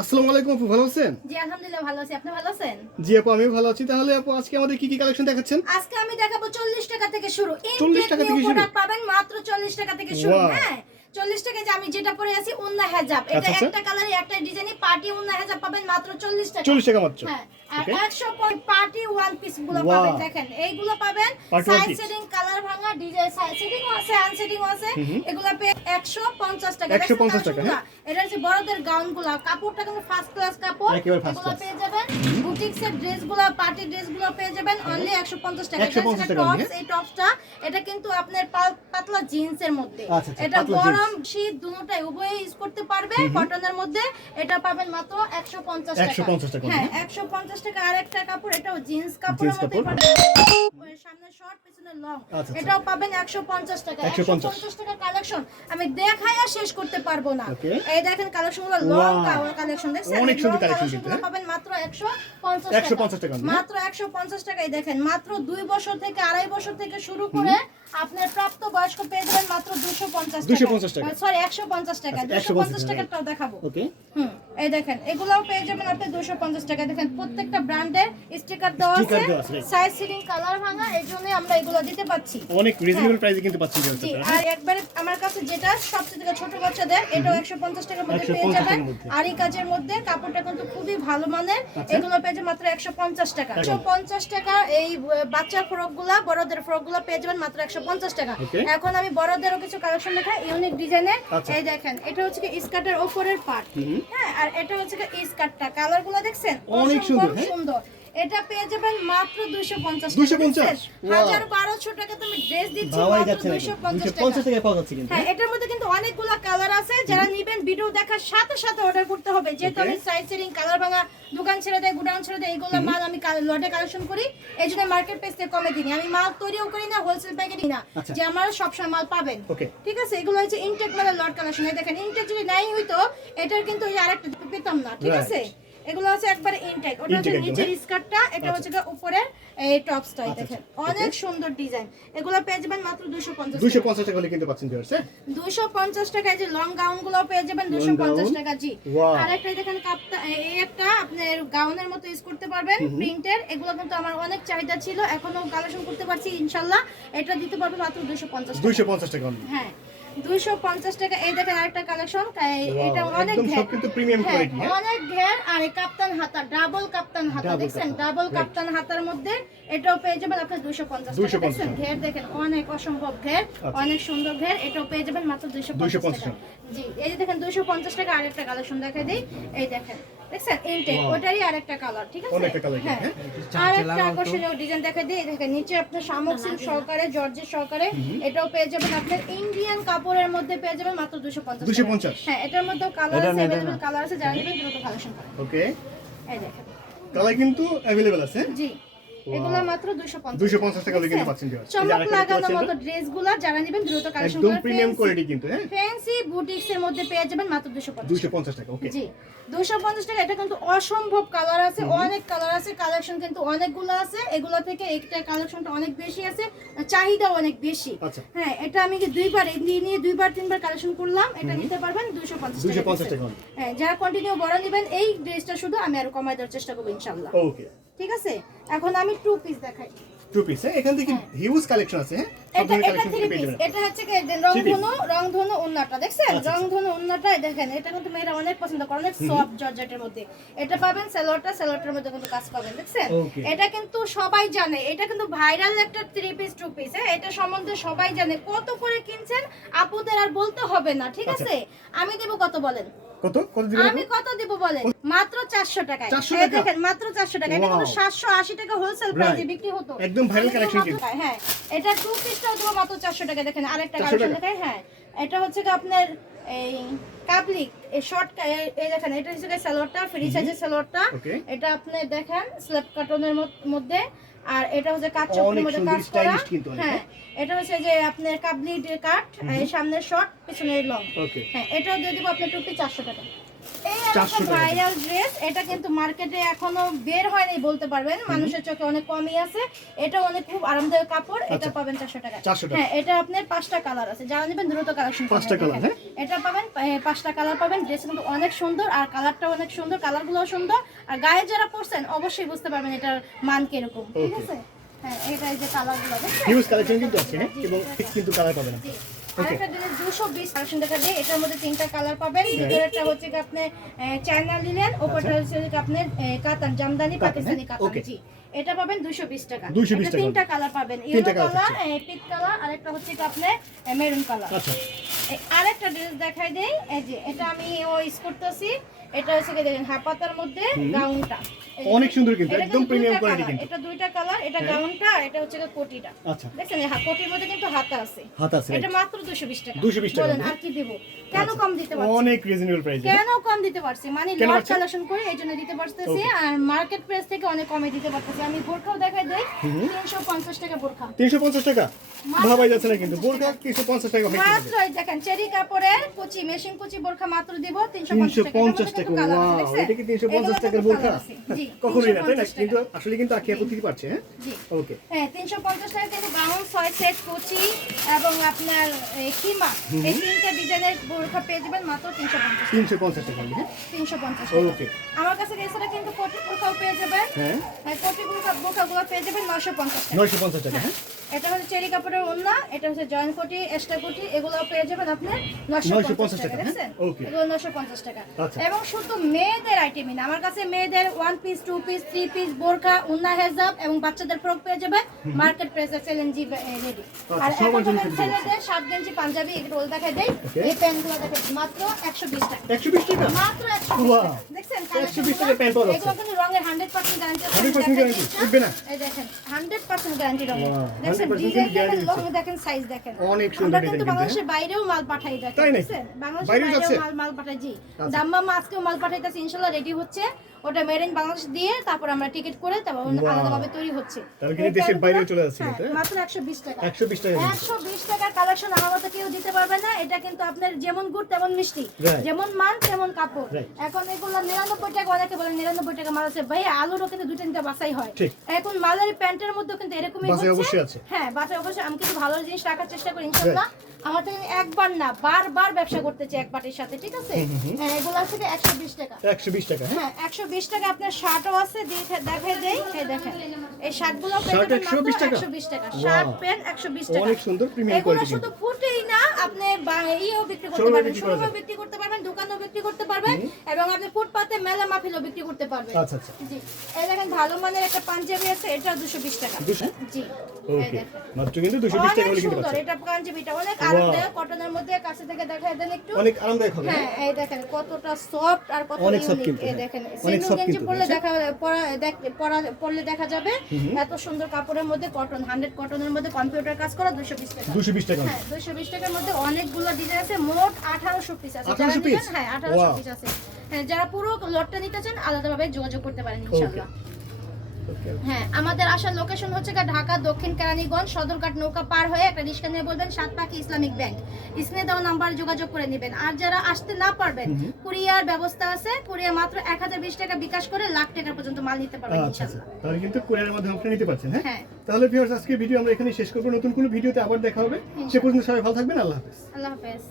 আসসালামু আলাইকুম আপু, ভালো আছেন? জি আলহামদুলিল্লাহ ভালো আছি। আপনি ভালো আছেন? জি আপু, আমিও ভালো আছি। তাহলে আপু আজকে আমাদের কি কি কালেকশন দেখাচ্ছেন? আজকে আমি দেখাবো 40 টাকা থেকে শুরু। 40 টাকা থেকে শুরু? প্রোডাক্ট পাবেন মাত্র 40 টাকা থেকে শুরু। ওয়াও। হ্যাঁ 40 টাকায় যে আমি যেটা পরে আছি উন্না হেজাব, এটা আচ্ছা, আচ্ছা। একটা কালারে একটা ডিজাইনে পার্টি উন্না হেজাব পাবেন মাত্র 40 টাকা। 40 টাকা মাত্র। হ্যাঁ আর ওকে। 100 পার্টি ওয়ান পিস গুলো ওয়াও। পাবেন। দেখেন এইগুলো পাবেন Party one side piece। Setting colour ভাঙা ডিজাইন সাইড সেটিং আছে আনসেটিং আছে। এগুলো পে 150 টাকা। 150 টাকা, হ্যাঁ। এটা হচ্ছে বড়দের গাউনগুলো, কাপড়টা কিন্তু ফার্স্ট ক্লাস কাপড়। একেবারে first এগুলো class। পেয়ে যাবেন বুটিক্সের ড্রেসগুলো, পার্টি ড্রেসগুলো পেয়ে যাবেন অনলি 150 টাকা। 150 টাকা, টপস, হ্যাঁ। এই টপসটা এটা কিন্তু আপনার পাতলা জিন্সের মধ্যে। আচ্ছা, আচ্ছা, এটা পাতলা গরম শীত দুটোটাই উভয়ই ইউজ করতে পারবে। কটনের মধ্যে এটা পাবেন মাত্র 150 টাকা। 150 টাকা, হ্যাঁ হ্যাঁ। 150 টাকা। আরেকটা কাপড়, এটাও জিন্স কাপড়ের জিন্স মধ্যে কাপড়। সামনে শর্ট পিছনে লং। আচ্ছা, আচ্ছা। এটাও পাবেন 150 টাকা। 150 150 টাকা কালেকশন আমি দেখাইয়া শেষ করতে পারবো না। Okay. এই দেখেন কালেকশনগুলো লং কালেকশন দেখছেন? অনেক সুন্দর long collection কালেকশনগুলো কিন্তু, পাবেন মাত্র 150 150 টাকা, হ্যাঁ। মাত্র 150 টাকায়। দেখেন মাত্র 2 বছর থেকে 2.5 বছর থেকে শুরু করে আপনার প্রাপ্ত বয়স্ক পেয়ে যাবেন মাত্র 250 টাকা। 250 টাকা। সরি 150 টাকা। আচ্ছা, 250 150 টাকাটাও দেখাবো। ওকে। এই দেখেন এগুলাও পেয়ে যাবেন আপনি 250 টাকা। দেখেন প্রত্যেকটা ব্র্যান্ডের স্টিকার দেওয়া আছে, Sticker দেওয়া আছে, right. সাইজ সিলিং কালার ভাঙা, এইজন্য আমরা এগুলো দিতে পাচ্ছি। অনেক রিজনেবল প্রাইসে কিন্তু পাচ্ছেন জি, আপনারা। আর একবারে আমার কাছে যেটা সবচেয়ে থেকে ছোট বাচ্চাদের, এটাও 150 টাকার মধ্যে পেয়ে 150 যাবেন। টাকার মধ্যে। আরি কাজের মধ্যে কাপড়টা কিন্তু খুবই ভালো মানের। আচ্ছা। এগুলো পেয়ে যাবেন মাত্র 150 টাকা। 150 টাকা। এই বাচ্চার ফ্রকগুলা, বড়দের ফ্রকগুলো পেয়ে যাবেন মাত্র 150 টাকা। Okay. এখন আমি বড়দেরও কিছু কালেকশন দেখাই ইউনিক ডিজাইনের। আচ্ছা। এই দেখেন এটা হচ্ছে কি স্কার্টের উপরের পার্ট। হ্যাঁ আর এটা হচ্ছে কি স্কার্টটা, কালারগুলো দেখছেন অনেক সুন্দর, হ্যাঁ। সুন্দর। এটা পেয়ে যাবেন মাত্র 250 টাকা। 250? Wow. 1000-1200 টাকা তুমি ড্রেস দিচ্ছ ভাবাই মাত্র যাচ্ছে না, 250 250 টাকায় পাওয়া যাচ্ছে কিন্তু। হ্যাঁ এটার মধ্যে কিন্তু অনেকগুলো কালার আছে। যারা নেবেন ভিডিও দেখার সাথে সাথে অর্ডার করতে হবে, যেহেতু আমি সাইজ সেটিং কালার ভাঙা দোকান ছেড়ে দেয়, গুডাউন ছেড়ে দেয়, এগুলো মাল আমি লটে কালেকশন করি। এই জন্য মার্কেট প্রাইস থেকে কমে দিই। আমি মাল তৈরিও করি না, হোলসেল প্যাকে দিই না, আচ্ছা। যে আমার সবসময় মাল পাবেন। Okay. ঠিক আছে, এগুলো হচ্ছে ইনটেক মালের লট কালেকশন। এই দেখেন ইনটেক যদি নাই হইতো এটার কিন্তু এই আরেকটা পেতাম না। ঠিক Right. আছে, এগুলো হচ্ছে একবারে ইনটেক। ওটা হচ্ছে Intake একদম, নিচের হ্যাঁ। স্কার্টটা, এটা হচ্ছে উপরের এই টপসটাই দেখেন আচ্ছা। অনেক সুন্দর ডিজাইন। এগুলো পেয়ে যাবেন মাত্র 250 টাকা। 250 টাকা হলে কিন্তু পাচ্ছেন ভিউয়ার্স, হ্যাঁ। 250 টাকায় যে লং গাউন গুলো পেয়ে যাবেন Long 250 gown? টাকা। জি Wow. আর একটা দেখেন এই একটা আপনার গাউনের মতো ইউজ করতে পারবেন প্রিন্টের। এগুলো কিন্তু আমার অনেক চাহিদা ছিল, এখনো কালেকশন করতে পারছি ইনশাআল্লাহ। এটা দিতে পারবে মাত্র 250 টাকা। 250 টাকা only। হ্যাঁ 250 টাকা। এই দেখেন আরেকটা কালেকশন, এটা অনেক একদম ঘের। সব কিন্তু প্রিমিয়াম হ্যাঁ, কোয়ালিটি, হ্যাঁ। অনেক ঘের। আর এই কাপ্তান হাতা, ডাবল কাপ্তান হাতা Double দেখছেন? কাপ্তান, ডাবল right. কাপ্তান হাতার মধ্যে এটাও পেয়ে যাবেন আপনার 250 টাকা। 250 দেখছেন ঘের দেখেন অনেক অসম্ভব ঘের, আচ্ছা। অনেক সুন্দর ঘের। এটাও পেয়ে যাবেন মাত্র 250 250 টাকা। জি এই যে দেখেন 250 টাকা। আরেকটা কালেকশন দেখাই দেই। এই দেখেন দেখছেন ইনটেক, Wow. ওটারই আরেকটা কালার। ঠিক আছে, অনেকটা colour, হ্যাঁ হ্যাঁ। আরেকটা আকর্ষণীয় ডিজাইন দেখাই দেই। দেখেন নিচে আপনার শামুক সিল্ক সহকারে, জর্জেট সহকারে। এটাও পেয়ে যাবেন আপনার ইন্ডিয়ান কাপড়ের মধ্যে পেয়ে যাবেন মাত্র 250 টাকা। 250? হ্যাঁ এটার মধ্যেও কালার আছে, अवेलेबल কালার আছে, যারা নেবেন দ্রুত কালেকশন করেন। ওকে। এই দেখেন কালার কিন্তু अवेलेबल আছে। জি এগুলো মাত্র 250 250 টাকা হলে কিন্তু পাচ্ছেন ভিউয়ার্স। চমক লাগানোর মতো ড্রেসগুলো যারা নেবেন দ্রুত কালেকশন একদম করেন। প্রিমিয়াম কোয়ালিটি কিন্তু, হ্যাঁ। ফ্যান্সি বুটিক্স এর মধ্যে পেয়ে যাবেন মাত্র 250 250 টাকা, ওকে। জি 250 টাকা। এটা কিন্তু অসম্ভব কালার আছে, অনেক কালার আছে, কালেকশন কিন্তু অনেকগুলো আছে। এগুলো থেকে একটা কালেকশনটা অনেক বেশি আছে, চাহিদা অনেক বেশি। আচ্ছা। হ্যাঁ এটা আমি কি দুইবার নিয়ে দুইবার তিনবার কালেকশন করলাম। এটা নিতে পারবেন 250 টাকা। 250 টাকা। হ্যাঁ যারা কন্টিনিউ বড় নেবেন এই ড্রেসটা শুধু আমি আরো কমায় দেওয়ার চেষ্টা করব ইনশাআল্লাহ। ওকে। ঠিক আছে, এখন আমি টু পিস দেখাই। টু পিস, হ্যাঁ। এখান থেকে হিউজ কালেকশন আছে, হ্যাঁ। সব এটা ধরনের এটা কালেকশন থ্রি পেয়ে পিস। যাবেন। এটা হচ্ছে কি রংধনু ওন্নাটা দেখছেন? আচ্ছা, রংধনু ওন্নাটা দেখেন, এটা কিন্তু মেয়েরা অনেক পছন্দ করে, অনেক সফট জর্জেটের মধ্যে। এটা পাবেন সেলোয়ারটার মধ্যে কিন্তু কাজ পাবেন দেখছেন? Okay. এটা কিন্তু সবাই জানে, এটা কিন্তু ভাইরাল একটা থ্রি পিস টু পিস। হ্যাঁ এটা সম্বন্ধে সবাই জানে। কত করে কিনছেন আপুদের আর বলতে হবে না, ঠিক আছে? আমি দেব কত বলেন? কত কত দিবেন? আমি কত দিব বলেন? মাত্র 400 টাকায়। 400 এই টাকা? দেখেন মাত্র 400 টাকা। এটা কিন্তু Wow. 780 টাকা হোলসেল প্রাইসে Right. বিক্রি হতো। একদম viral collection মাত্র কিন্তু। হ্যাঁ এটা টু পিসটাও দেব মাত্র 400 টাকা। দেখেন আরেকটা 400 কালেকশন টাকা? দেখাই। হ্যাঁ এটা হচ্ছে কি আপনার এই কাপলিক এই শর্ট, এই দেখেন এটা হচ্ছে কি সালোয়ারটা, ফ্রি সাইজের সালোয়ারটা। Okay. এটা আপনি দেখেন স্ল্যাব কাটনের মধ্যে। আর এটা হচ্ছে কাট অনেক চুক্তির মধ্যে সুন্দর, কাজ করা। stylish কিন্তু অনেক, হ্যাঁ এটা হচ্ছে যে আপনার কাবলিট কাট, এই সামনে শর্ট পিছনে লং। ওকে। হ্যাঁ এটাও দিয়ে দিব আপনার টুপি 400 টাকা। এই 400 টাকা। ভাইরাল ড্রেস, এটা কিন্তু মার্কেটে এখনো বের হয়নি বলতে পারবেন, মানুষের চোখে অনেক কমই আছে। এটা অনেক খুব আরামদায়ক কাপড়, এটা আচ্ছা। পাবেন 400 টাকা। 400 টাকা। হ্যাঁ, এটা আপনার 5টা কালার আছে, যারা নেবেন দ্রুত কালেকশন করবেন। 5টা কালার, হ্যাঁ? এটা পাবেন 5টা কালার পাবেন। ড্রেস কিন্তু অনেক সুন্দর আর কালারটাও অনেক সুন্দর, কালারগুলোও সুন্দর। আর গায়ে যারা পরছেন অবশ্যই বুঝতে পারবেন এটার মান কিরকম, ঠিক Okay. আছে? হ্যাঁ, এটা এই যে কালারগুলো দেখছেন, হিউজ কালেকশন কিন্তু আছে, হ্যাঁ, এবং fix কিন্তু কালার পাবেন না। আরেকটা জিনিস 220 কালেকশন দেখা যায়, এটার মধ্যে 3টা কালার পাবেন। ভিতরেরটা হচ্ছে কি আপনি চায়না লিলেন, উপরটা হচ্ছে কি আপনি কাতান জামদানি পাকিস্তানি কাতান। Okay. জি, এটা পাবেন 220 টাকা। 220 এটা টাকা। 3টা কালার পাবেন, তিনটা ইয়েলো colour কালার, থাকছে। পিঙ্ক কালার, আর একটা হচ্ছে কি আপনি মেরুন কালার। আচ্ছা, আরেকটা ড্রেস দেখাই দেই, এই যে এটা আমি ইউজ করতেছি। এটা হচ্ছে কি দেখেন হাপাতার মধ্যে গাউনটা এই যে, অনেক সুন্দর কিন্তু, এটা একদম কিন্তু প্রিমিয়াম দুইটা কোয়ালিটি colour, কিন্তু। এটা 2টা কালার, এটা হ্যাঁ। গাউনটা আর এটা হচ্ছে কি কোটিটা। আচ্ছা, দেখছেন এই কোটির মধ্যে কিন্তু হাতা আছে। হাত আছে, এটা মাত্র 220 টাকা। 220 টাকা বলেন মধ্যে? আর কি দেব? কেন আচ্ছা। কম দিতে পারছি? অনেক রিজনেবল প্রাইসে। কেন কম দিতে পারছি? মানে কেন লট পারছেন? কালেকশন করে এইজন্য দিতে পারতেছি, Okay. আর মার্কেট প্রাইস থেকে অনেক কমে দিতে পারতেছি। আমি বোরখাও দেখাই দেই, 350 টাকা বোরখা। 350 টাকা মাত্র ভাবাই যাচ্ছে না কিন্তু, 350 বোরকা টাকা। 350 টাকা হয়ে মাত্র এই দেখেন চেরি কাপড়ের কুচি মেশিন কুচি বোরখা মাত্র দিব 350 টাকা। 350 টাকা। ওয়াও, এটা কি 350 টাকার বোরকা? জি, কখনোই না, তাই না? 350 কিন্তু টাকা। আসলে কিন্তু আঁকিয়া করতে পারছে, হ্যাঁ? জি। ওকে। হ্যাঁ, 350 টাকা কিন্তু গাউন 6 সেট কুচি এবং আপনার খিমা এই তিনটা ডিজাইনের বোরখা পেয়ে যাবেন মাত্র 350 টাকা। 350 টাকা, হ্যাঁ? 350 টাকা। ওকে। আমার কাছে এছাড়া কিন্তু কোটি বোরখাও পেয়ে যাবেন। হ্যাঁ, কোটি বোরখাগুলো পেয়ে যাবেন 950 টাকা। 950 টাকা, হ্যাঁ? এটা হচ্ছে চেরি কাপড়ের ওড়না, এটা হচ্ছে জয়েন্ট কোটি, এক্সট্রা কোটি, এগুলো পেয়ে যাবেন আপনি 950 টাকা। টাকা, দেখছেন? হ্যাঁ? Okay. এগুলো 950 টাকা। আচ্ছা। এবং শুধু মেয়েদের আইটেমই না, আমার কাছে মেয়েদের 1 পিস 2 পিস 3 পিস বোরকা, ওড়না, হেজাব এবং বাচ্চাদের ফ্রক পেয়ে যাবেন মার্কেট প্রাইসে চ্যালেঞ্জি রেডি। আর সব এখন অঞ্চলে পাবেন কিন্তু ছেলেদের 7 গেঞ্জি পাঞ্জাবি, এগুলো দেখাই দেই। Okay. এই প্যান্টগুলো দেখেন মাত্র 120 টাকা। 120 টাকা? মাত্র 120 Wow. টাকা। দেখছেন 120 টাকায় প্যান্ট পাওয়া যাচ্ছে। এগুলো কিন্তু রঙের 100% গ্যারান্টি আছে। 100% guarantee, উঠবে না? এই দেখেন 100% গ্যারান্টি রঙের। Wow, দেখছেন 100% ডিজাইন দেখেন, guarantee রং দেখেন, সাইজ দেখেন। অনেক সুন্দর আমরা ডিজাইন কিন্তু কিন্তু, বাংলাদেশের বাইরেও মাল পাঠাই দেখেন। তাই নাকি? দেখছেন? বাংলাদেশের বাইরেও বাইরেও যাচ্ছে? মাল পাঠাই, জি। আচ্ছা। দাম্মা আজকেও মাল পাঠাইতেছে, ইনশাআল্লাহ রেডি হচ্ছে। ওটা মেড ইন বাংলাদেশ দিয়ে তারপর আমরা টিকিট করে তারপর Wow. আলাদাভাবে তৈরি হচ্ছে। তাহলে কিন্তু দেশের বাইরেও চলে যাচ্ছে হ্যাঁ, কিন্তু, হ্যাঁ? মাত্র 120 টাকা। 120 টাকা কিন্তু। 120 টাকার কালেকশন আমার মতো কেউ দিতে পারবে না। এটা কিন্তু আপনার যেমন গুড় তেমন মিষ্টি, Right. যেমন মান তেমন কাপড়। Right. এখন এগুলো 99 টাকা, অনেকে বলেন 99 টাকা মাল আছে। ভাই আলুরও কিন্তু 2-3টা বাছাই হয়। ঠিক। এখন মালের প্যান্টের মধ্যে কিন্তু এরকমই বাছাই হচ্ছে। অবশ্যই আছে। হ্যাঁ, বাছাই অবশ্যই। আমি কিন্তু ভালো জিনিস রাখার চেষ্টা করি ইনশাআল্লাহ। আমার থেকে একবার না বারবার ব্যবসা করতে চাই এক পার্টির সাথে, ঠিক আছে? হ্যাঁ, এগুলো আছে 120 টাকা। 120 টাকা, হ্যাঁ? হ্যাঁ, 120 টাকা। আপনার শার্টও আছে, দেখাই দেই। এই দেখেন এই শার্টগুলো পেয়ে শার্ট যাবেন মাত্র 120 টাকা? 120 টাকা। Shirt Wow. প্যান্ট 120 টাকা। অনেক সুন্দর প্রিমিয়াম এগুলো কোয়ালিটি শুধু ফুটেই না, আপনি ইয়েও বিক্রি করতে শোরুমে পারবেন, বিক্রি করা শোরুমে যায়। বিক্রি করতে পারবেন, দোকানেও বিক্রি করতে পারবেন এবং আপনি ফুটপাতে মেলা মাহফিলও বিক্রি করতে পারবেন। আচ্ছা, আচ্ছা। জি, এই দেখেন ভালো মানের একটা পাঞ্জাবি আছে, এটা 220 টাকা। 200? জি, এই ওকে। দেখেন। মাত্র কিন্তু 220 টাকা অনেক হলে কিন্তু সুন্দর পাচ্ছেন। এটা পাঞ্জাবিটা, অনেক Wow. আরামদায়ক, কটনের মধ্যে। কাছে থেকে দেখায় দেন একটু। অনেক আরামদায়ক হবে, হ্যাঁ, এই দেখেন কতটা সফট আর কত অনেক soft ইউনিক। কিন্তু, এই হ্যাঁ। দেখেন অনেক সিঙ্গেল soft গেঞ্জি কিন্তু, পরলে বুঝছেন? পরলে দেখা যাবে এত সুন্দর কাপড়ের মধ্যে কটন, 100 কটনের মধ্যে কম্পিউটার কাজ করা 220 টাকা। 220 টাকা। হ্যাঁ, 220 টাকার মধ্যে অনেকগুলো ডিজাইন আছে, মোট 1800 পিস আছে। 1800 যারা piece? নিবেন, হ্যাঁ 1800 Wow. পিস আছে। হ্যাঁ, যারা পুরো লটটা নিতে চান আলাদাভাবে যোগাযোগ করতে পারেন ইনশাআল্লাহ। ওকে। হ্যাঁ, আমাদের আসার লোকেশন হচ্ছে ঢাকা দক্ষিণ কেরানীগঞ্জ সদরঘাট নৌকা পার হয়ে একটা রিক্সা নিয়ে বলবেন সাতপাখি ইসলামিক ব্যাংক, স্ক্রিনে দেওয়া নাম্বার যোগাযোগ করে নেবেন। আর যারা আসতে না পারবেন, কুরিয়ার ব্যবস্থা আছে। কুরিয়ার মাত্র 1020 টাকা বিকাশ করে লাখ টাকা পর্যন্ত মাল নিতে পারবেন আচ্ছা, আচ্ছা। ইনশাআল্লাহ। তাহলে কিন্তু কুরিয়ারের মাধ্যমে আপনি নিতে পারছেন, হ্যাঁ? হ্যাঁ। তাহলে ভিউয়ার্স, আজকে ভিডিও আমরা এখানে শেষ করব। নতুন কোনো ভিডিওতে আবার দেখা হবে। সে পর্যন্ত সবাই ভালো থাকবেন। আল্লাহ হাফেজ। আল্লাহ হাফেজ।